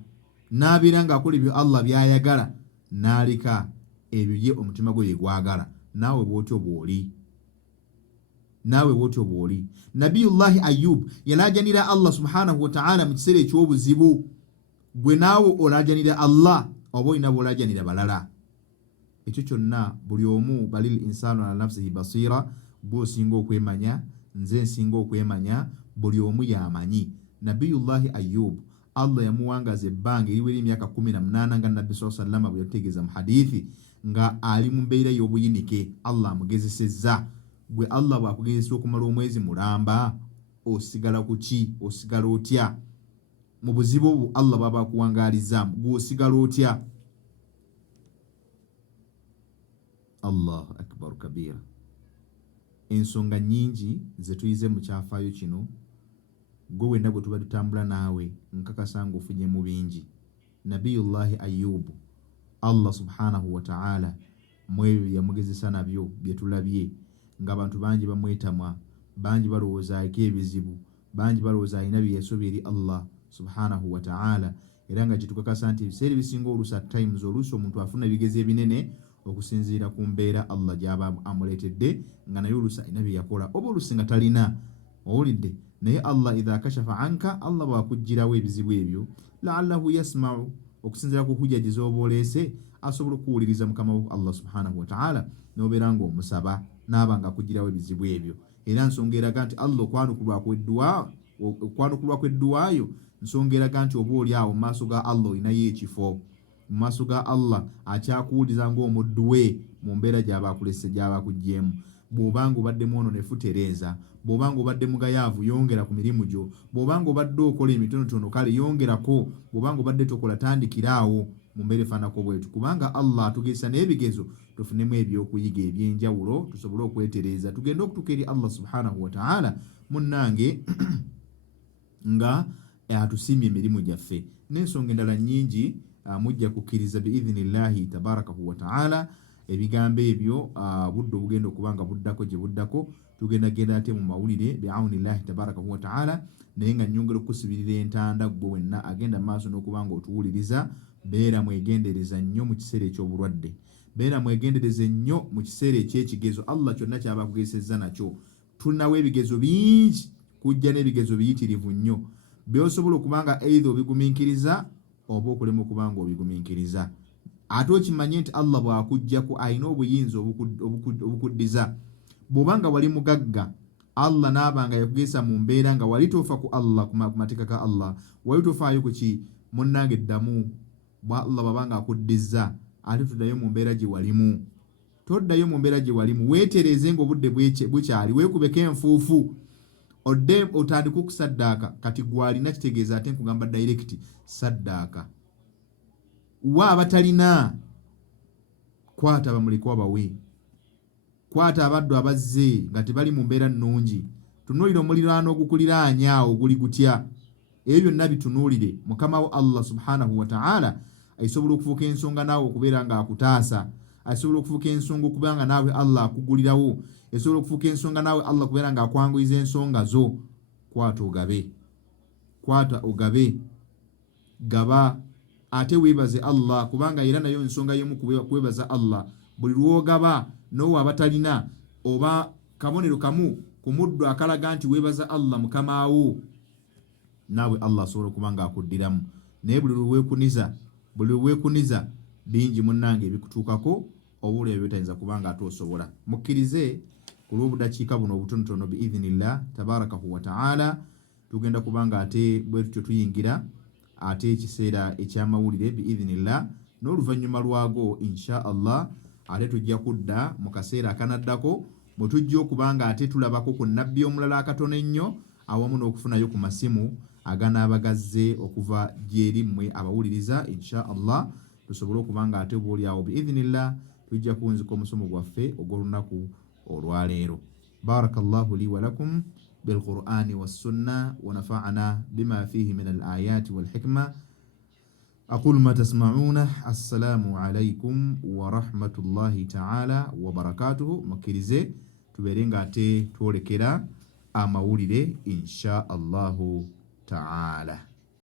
n'abeera ng'akola ebyo Allah by'ayagala n'aleka ebyo ye omutima gwe gwagala. Naawe bw'otyo bw'oli. Nabiyullahi Ayyubu yalaajanira Allah subhanahu wa ta'ala mu kiseera eky'obuzibu. Gwe naawe olaajanira Allah oba olina bw'olaajanira balala. Ekyo kyonna buli omu balil insanu ala nafsihi basira. Gwe osinga okwemanya, nze nsinga okwemanya, buli omu yamanyi. Nabiyullahi Ayyubu Allah yamuwangaza ebbanga eriwera emyaka 18 nga Nabbi s.a.w bwe yategeeza mu hadithi nga ali mu mbeera y'obuyinike. Allah amugezesezza. Gwe Allah bw'akugezesa okumala omwezi mulamba osigala ku ki? Osigala otya? Mu buzibu obwo Allah bw'aba akuwangaalizaamu gwe osigala otya? Allahu akbar kabira. Ensonga nnyingi ze tuyize mu kyafaayo kino gwe wenna bwe tuba tutambula naawe nkakasa ng'ofunye mu bingi. Nabiyullahi Ayyuubu Allah subhanahu wa ta'ala mu ebyo yamugezesa nabyo bye tulabye ng'abantu bangi bamwetamwa, bangi balowooza aliko ebizibu, bangi balowooza alina bye yasobya eri Allah subhanahu wa ta'ala, era nga kitukakasa nti ebiseera ebisinga oluusi times oluusi omuntu afuna ebigezo ebinene okusinziira ku mbeera Allah gy'aba amuleetedde nga naye oluusi alina bye yakola oba oluusi nga talina. Owulidde? Naye Allah idha kashafa anka, Allah bw'akuggyirawo ebizibu ebyo la'allahu yasma'u, okusinziira ku hujjaji z'oba oleese asobola okuwuliriza mukama wo Allah subhanahu wa ta'ala n'obeera ng'omusaba n'aba ng'akuggyirawo ebizibu ebyo. Era nsonga eraga nti Allah okwanukulwa kw'edduwaayo nsonga eraga nti oba oli awo mu maaso ga Allah olinayo ekifo. Mu maaso ga Allah akyakuwuliriza ng'omuddu we mu mbeera gy'aba akulese gy'aba akuggyemu. Bw'obanga obadde mwononefu tereeza, bw'obanga obadde mugayaavu yongera ku mirimu gyo, bw'obanga obadde okola emitonotono kale yongerako, bw'obanga obadde tokola tandikiraawo mu mbeera efaanako bwetu, kubanga Allah atugezesa n'ebigezo tufunemu ebyokuyiga ebyenjawulo tusobole okwetereeza tugende okutuuka eri Allah subhanahu wa ta'ala munnange nga atusiimye emirimu gyaffe. N'ensonga endala nnyingi mujja kukkiriza biidhinillahi tabarakahu wa ta'ala. Ebigambo ebyo budde obugenda okubanga buddako gye buddako tugenda ate mu mawulire bi'awnillahi tabarakahu wa ta'ala. Naye nga nnyongera okusibirira entanda gwe wenna agenda maaso n'okubanga otuwuliriza, beera mwegendereza nnyo mu kiseera eky'obulwadde, beera mwegendereza nnyo mu kiseera eky'ekigezo. Allah kyonna kyaba akugezesezza nakyo. Tulinawo ebigezo bingi, kujja n'ebigezo biyitirivu nnyo by'osobola okubanga either obigumiikiriza oba okulema okubanga obigumiikiriza. Ate okimanye nti Allah bw'akuggyako alina obuyinza obukuddiza. Bw'obanga wali mugagga Allah n'abanga yakugezesa mu mbeera nga wali tofa ku Allah, ku mateeka ga Allah, wali tofaayo ku ki? Munnange ddamu Allah bw'abanga akuddiza ate tuddayo mu mbeera gye walimu. Toddayo mu mbeera gye walimu, weetereeze ng'obudde bukyali, weekubeko enfuufu odde otandika okusaddaaka. Kati gwalina kitegeeza ate nkugamba direct saddaaka. Wa abatalina kwata bamuleko abawe, kwata abaddu abazze nga tebali mu mbeera nnungi tunuulire omuliraano ogukuliraanya oguli gutya. Ebyo byonna bitunuulire. Mukama wo Allah subhanahu wa ta'ala asobola okufuuka ensonga naawe okubeera ng'akutaasa, asobola okufuuka ensonga okubeera nga naawe Allah akugulirawo, asobola okufuuka ensonga naawe Allah okubeera ng'akwanguyiza ensonga zo. Kwata ogabe, kwata ogabe, gaba ate weebaze Allah, kubanga era nayo ensonga y'emu kwebaza Allah. Buli lwogaba n'owa abatalina oba kabonero kamu ku muddo akalaga nti weebaza Allah mukama wo, naawe Allah asobola okuba ng'akuddiramu. Naye buli lweweekuniza bingi munnange ebikutuukako obula ebyo bitayinza kuba nga ate osobola. Mukkirize ku lw'obudakiika buno obutonotono biidhinillah tabarakahu wa ta'ala tugenda kuba nga ate bwe tutyo tuyingira ate ekiseera eky'amawulire biidhinillah, n'oluvannyuma lwago insha Allah ate tujja kudda mu kaseera akanaddako bwe tujja okuba nga ate tulabako ku nabbi omulala akatono ennyo awamu n'okufunayo ku masimu aganaabagazze okuva gyeri mmwe abawuliriza insha Allah, tusobole okuba nga ate obaolyawo biidhinillah tujja kuwunzika omusomo gwaffe ogw'olunaku olwaleero. Barakallahu li wa lakum بالقرآن والسنة ونفعنا بما فيه من الآيات والحكمة. أقول ما تسمعون. السلام عليكم ورحمة الله تعالى وبركاته. مكيريزي تبرينغا تي تولكرا أماولي إن شاء الله تعالى.